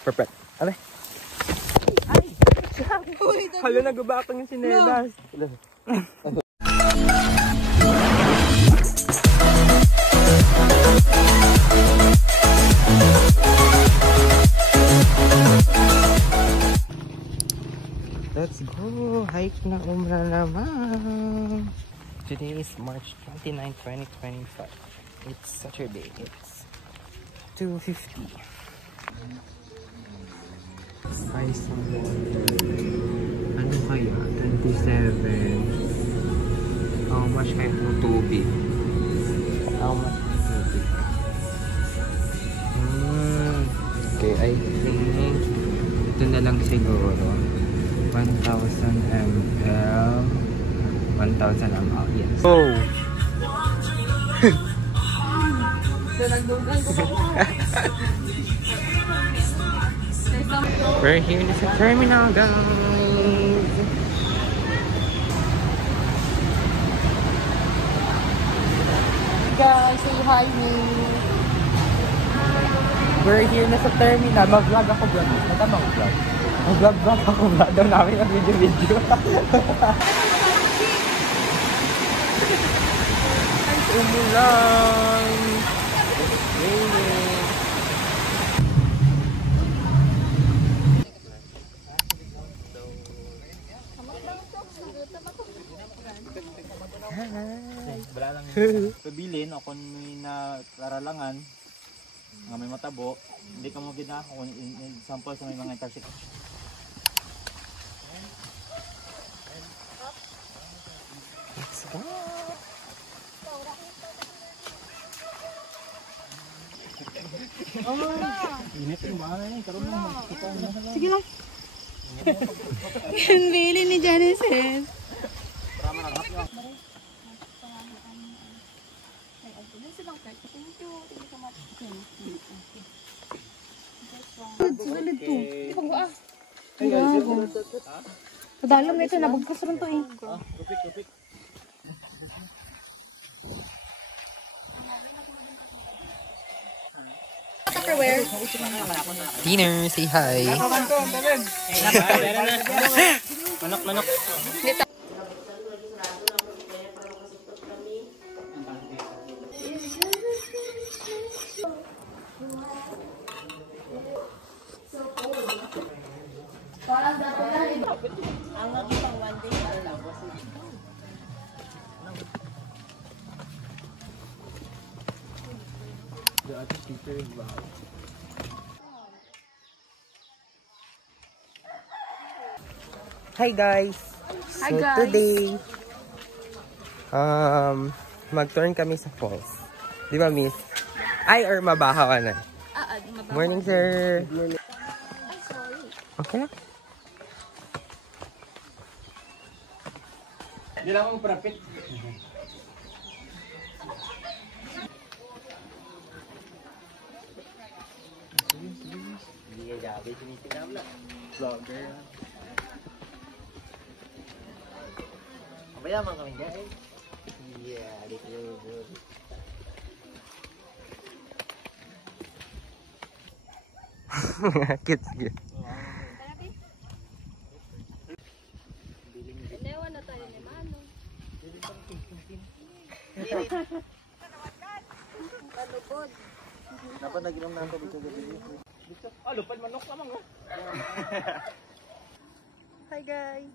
Perfect. Aray. Halo, nagubakang yung sinelas. Let's go! Hike na umrah naman! Today is March 29, 2025. It's Saturday. It's 2:50. Price ng ano kaya? 27. How much kaya itong tubig? How much is tubig? Okay, I think ito na lang siguro. 1,000 ml. 1,000 ml, yes. Oh! We're here in the terminal, guys! Guys, say hi me! We're here na sa terminal. Mag-vlog ako, vlog. Matama ko vlog. Mag-vlog ako, vlog daw namin ang video-video. Umulan! Raining! Wala lang pabilin ako may nakaralangan nga may matabo, hindi ka mo gina kung example sa may mga intersection. Let's go! Init yung bahay na karoon lang makikita mo na lang. Sige lang. Yung bili ni Genesis. Sulit to. Padalam na ito, nabagkas rin to eh. Kupik. Dinner, say hi! Manok. Hi guys! Hi, So guys. today, mag-turn kami sa falls. Di ba, miss? Ay, or mabahaw na. Morning, sir! Okay lang. Hindi lang akong profit. Hindi ka jabi, sinisinam na. Vlogger. Mayaman kami guys. Yeah, dito yung good. Cute. Inewan na tayo ni Mano. Kalugod. Dapat naginom na ako dito gabi. Lupad manok naman oh. Hi guys.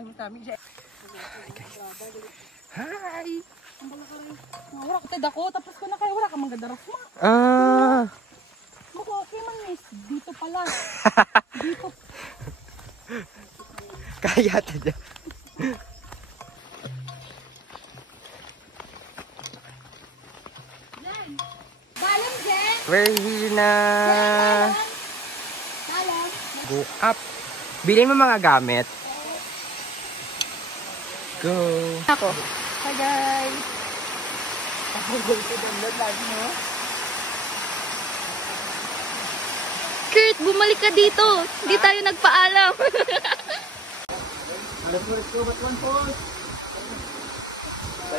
Ay, matamig siya. Hi! Wala ka tayo dako, tapos ko na kayo, wala ka manggadaras mo. Okay man miss, dito pala. Dito. Kaya ito dyan. Balam, Jen! We're here na. Balam. Go up. Bilhin mo mga gamit. Go. Ako. Hi guys. Kurt, bumalik ka dito. Hindi tayo nagpaalam.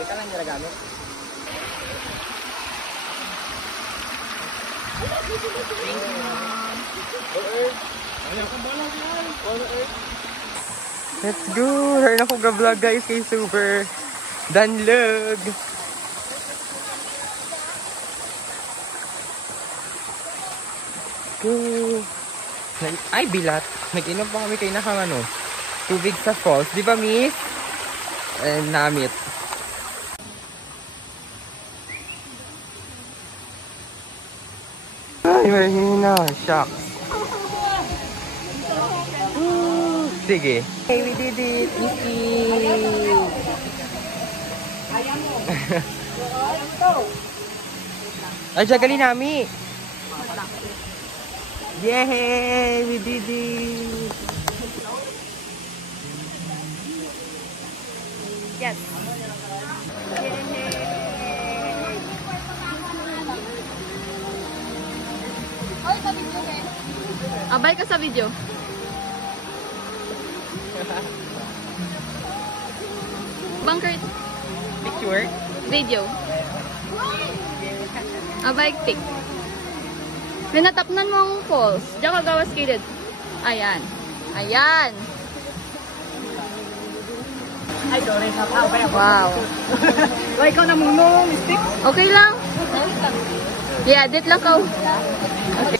Ay, ka lang nila gamit. Let's go! Harin ako ga-vlog guys kay Super Danlog! Go! Ay, bilat! Nag-inom pa kami kayo nakang ano, tubig sa falls. Di ba, miss? Namit. Ay, mahina. Shock. Sige. Hey, we did it. Easy. Ay, jagali nami. Yay! We did it. Yes. Oy, sa video eh. Abay ka sa video. Bunker. Picture? Video. Abay, tik. Pinatapnan mo ang falls. Diyan ka gawas kilid. Ayan. Ayan. Ay, sorry. Wow. So, ikaw na muna, stick. Okay lang? Yeah, dit lang ko. Okay.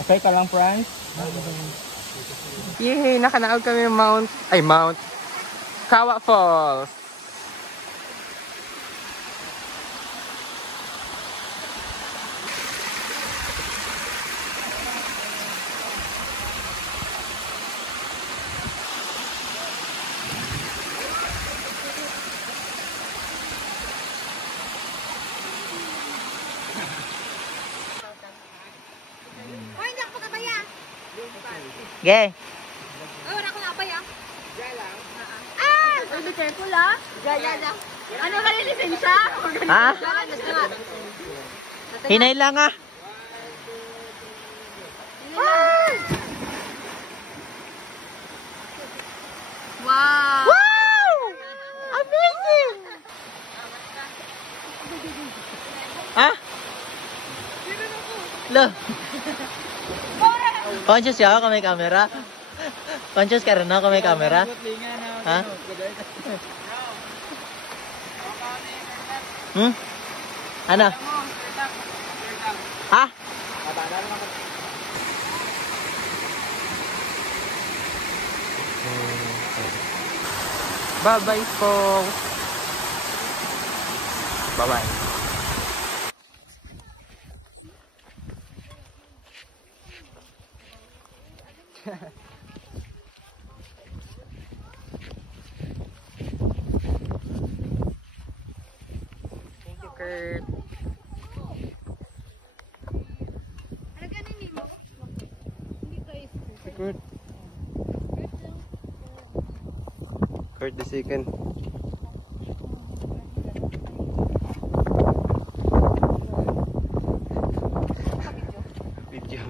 Okay ka lang, Franz? Yay! Nakanaog kami ng Mount Kawa Falls. Okay. Oh, wala ko na apay ah. Ah! Oh, be careful ah. Yeah. Ano ka rin lisensya? Ha? Hinay. Hinay lang ah. Wow! Wow! Amazing! Ha? Lo. Conscious ya ako may camera? Conscious ka rin ako may camera? Ha? Hmm? Ano? Ha? Bye-bye po. Bye-bye. Thank you, Kurt. Ano ganin mo? Hindi ko is. Kurt. Kurt the second. Video.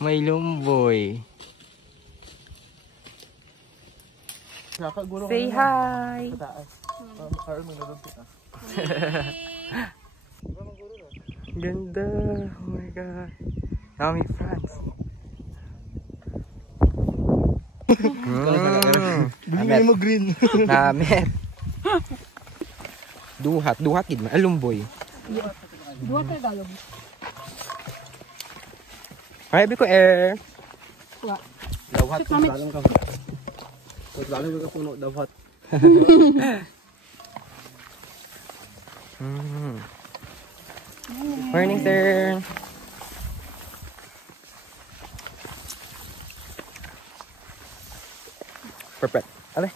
May lumboy. Say hi. Ganda. Oh my god. Nami France. Bili mo green. Namet. Duhat gid man lumboy. Dua ka galog. Ay, ko air. Wa. Lawhat ko dalam ka. Dalang ka puno dapat. Morning, sir. Perfect. Abe.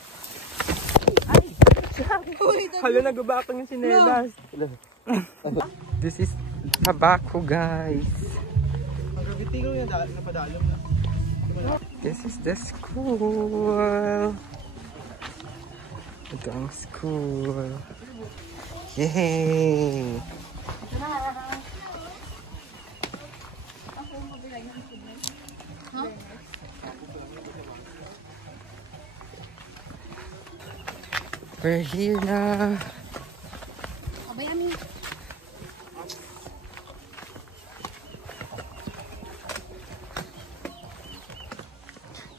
Hala, nagabakang yung sinelas. This is tobacco, guys. This is the school. Ito ang school. Yay! We're here na. Abay, Ami.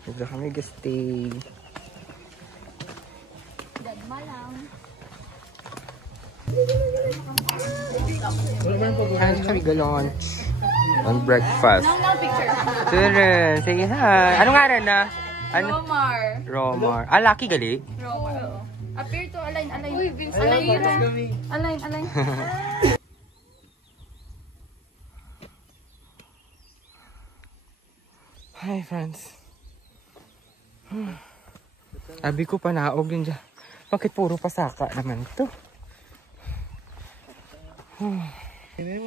Dito kami gastay. Dadma lang. Ano kami ga-lunch? On breakfast. Nang picture. Turun, say hi. Ano nga rin na? Ano? Romar. Romar. Ah, Lucky gali? Romar, oo. Appear to align. Uy, align. Hi, friends. Abi ko panaog din dyan. Bakit puro pasaka naman to? Bilhin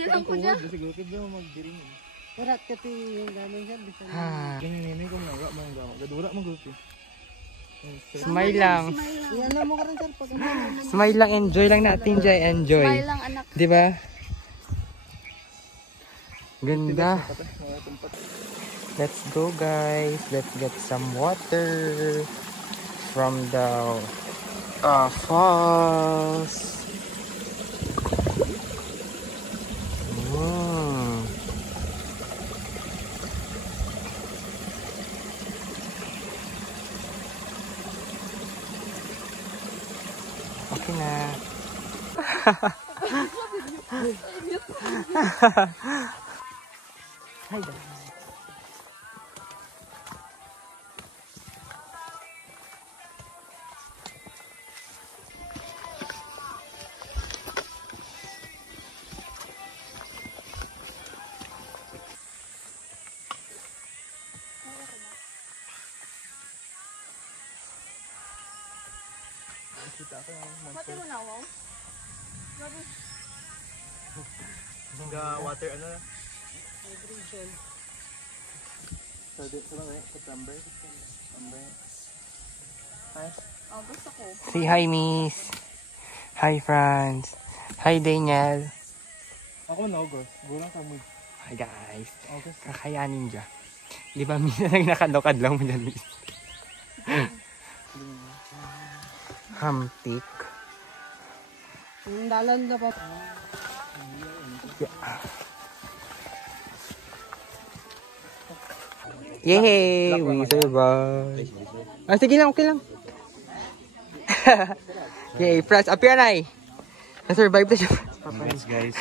niyo lang po dyan. Warat ka yung gamang yan. Ha. Ganyan ko mga mga gamot. Gadura mo gupi. Smile lang. Yan mo ka rin sir. Pag Smile lang. Enjoy lang natin dyan. Enjoy. Smile lang, anak. Di ba? Ganda. Let's go, guys. Let's get some water from the falls. Okay na. Hi, guys. Mati mo na, wow. Hangga water ano na? September. Hi. Oh, gusto ko. Say hi, miss. Hi, friends. Hi, Daniel. Ako na August. Gulang ka mo. Hi, guys. August. Kakayanin dyan. Di ba, minsan nang nakadokad lang mo dyan, miss? Hamtik. dalan ka pa. Yay! We survived. Ah, sige lang, okay lang. Yay, friends. Appear na eh. Na-survive na siya. Thanks, guys.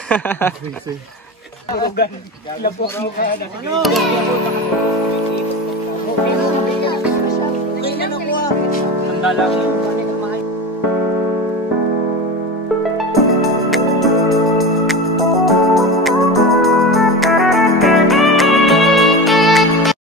Sandala.